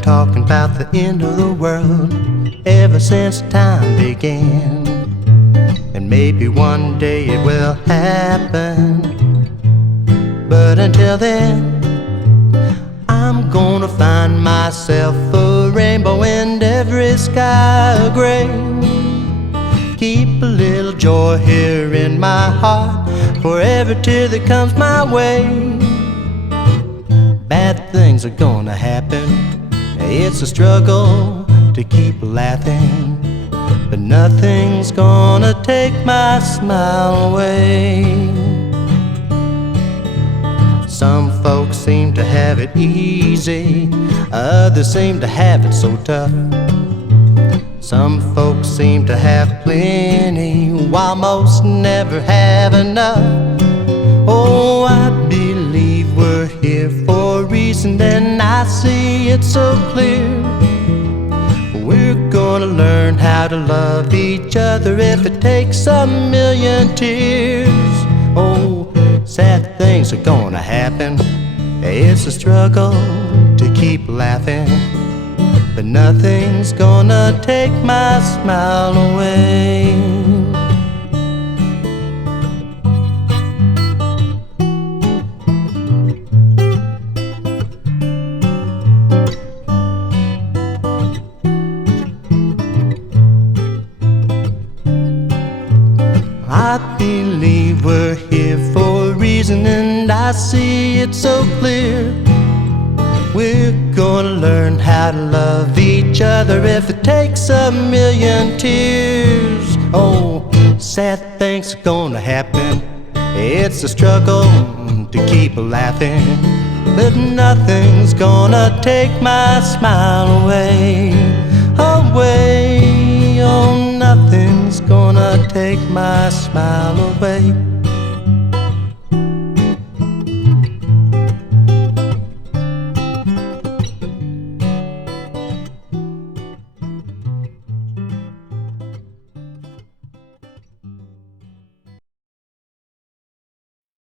been talking about the end of the world ever since time began. And maybe one day it will happen, but until then I'm gonna find myself a rainbow and every sky gray. Keep a little joy here in my heart for every tear that comes my way. Bad things are gonna happen, it's a struggle to keep laughing, but nothing's gonna take my smile away. Some folks seem to have it easy, others seem to have it so tough. Some folks seem to have plenty, while most never have enough. Oh, I believe we're here for a reason, and I see it so clear. We're gonna learn how to love each other if it takes a million tears. Oh, sad things are gonna happen, it's a struggle to keep laughing, but nothing's gonna take my smile away. I believe we're here for a reason, and I see it so clear. We're gonna learn how to love each other if it takes a million tears. Oh, sad things are gonna happen, it's a struggle to keep laughing, but nothing's gonna take my smile away. Away, oh, nothing's gonna take my smile away.